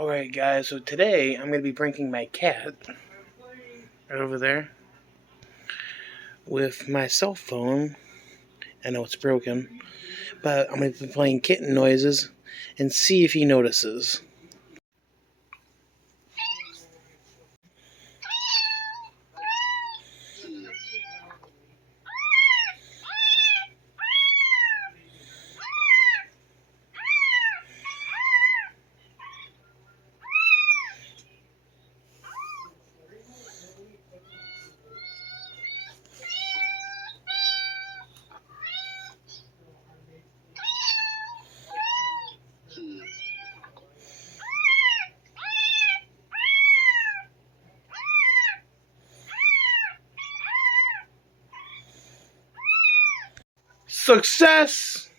Alright guys, so today I'm going to be pranking my cat right over there with my cell phone. I know it's broken, but I'm going to be playing kitten noises and see if he notices. Success!